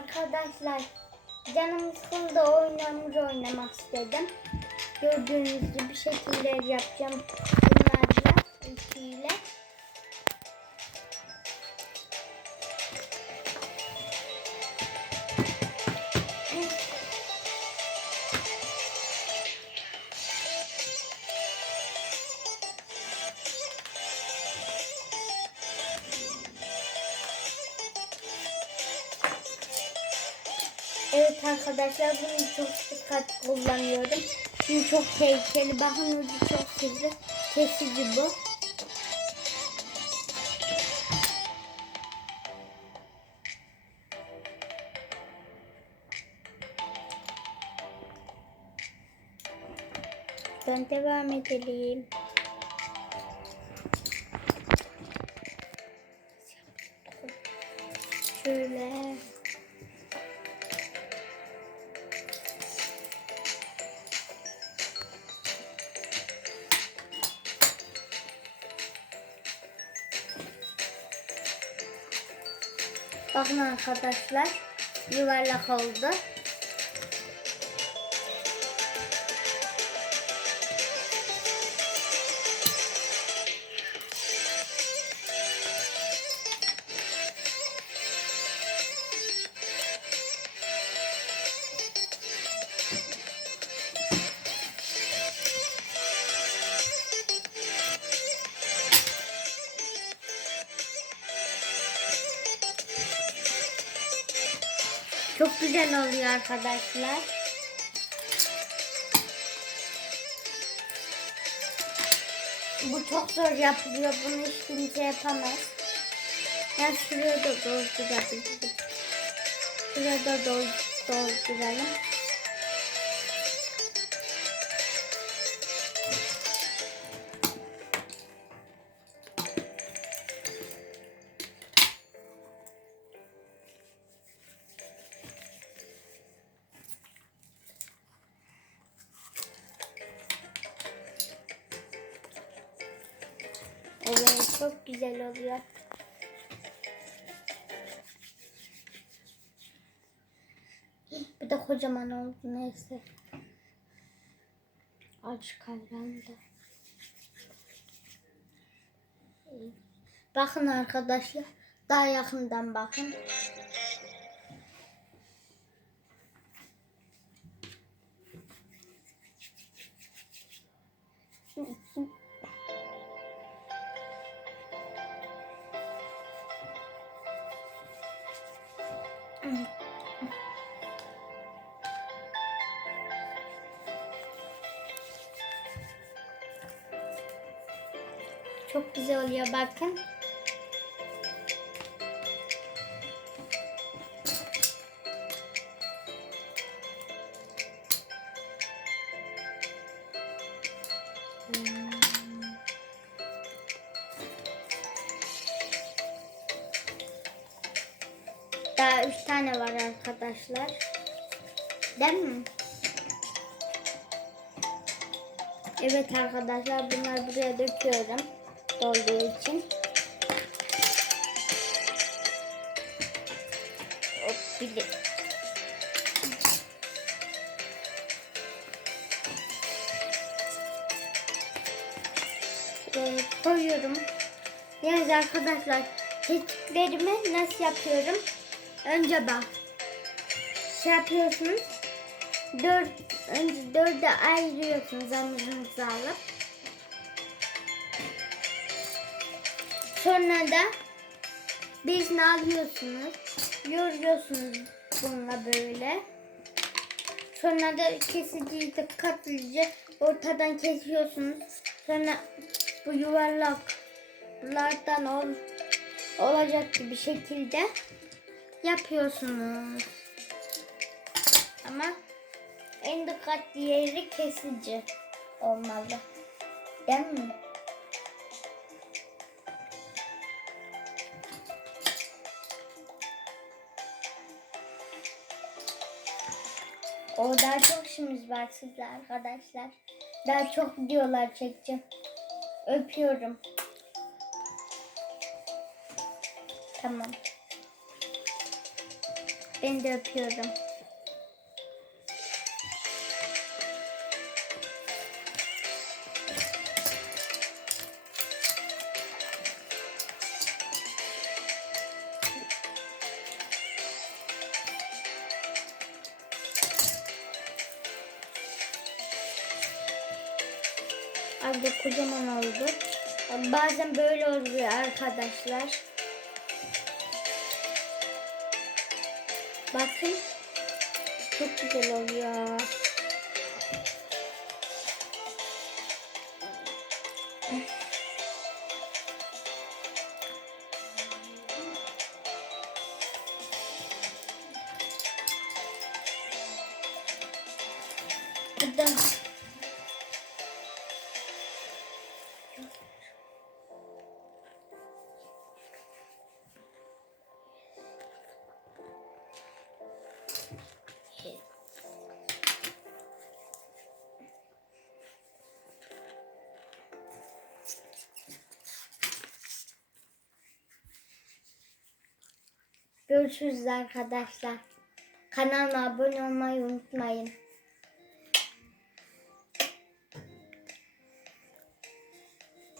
Arkadaşlar canım sıkıldı oyunlarımızı oynamak istedim. Gördüğünüz gibi şekiller yapacağım bunlarla ikiyle. Evet arkadaşlar bunu çok dikkat kullanıyorum. Çünkü çok tehlikeli. Bakın ucu çok sivri. Kesici bu. Ben devam edelim. Şöyle. Bakın arkadaşlar yuvarlak oldu. Çok güzel oluyor arkadaşlar. Bu çok zor yapılıyor. Bunu hiç kimse yapamaz. Ben şuraya da doldurabilirim. Şuraya da dol- dolduralım. Evet çok güzel oluyor. Bir de kocaman oldu neyse. Aç karandı. Bakın arkadaşlar. Daha yakından bakın. Çok güzel oluyor bakın. Daha üç tane var arkadaşlar. Değil mi? Evet arkadaşlar bunları buraya döküyorum. Dolduğu için. Hop bir de. Şuraya koyuyorum. Yani arkadaşlar kekiklerimi nasıl yapıyorum? Önce bak. Şey yapıyorsunuz. Dört, önce dörde ayırıyorsunuz hamurumuzu alıp. Sonra da birisini alıyorsunuz. Yoruyorsunuz bununla böyle. Sonra da kesiciyi de katlıca ortadan kesiyorsunuz. Sonra bu yuvarlaklardan ol, olacak gibi şekilde yapıyorsunuz. Ama en dikkatli yeri kesici olmalı. Değil mi? O daha çok işimiz var sizle arkadaşlar. Daha çok videolar çekeceğim. Öpüyorum. Tamam. Ben de öpüyorum. Abi kocaman oldu. Bazen böyle oluyor arkadaşlar. Bakın. Çok güzel oluyor. Bu Görüşürüz arkadaşlar. Kanalıma abone olmayı unutmayın.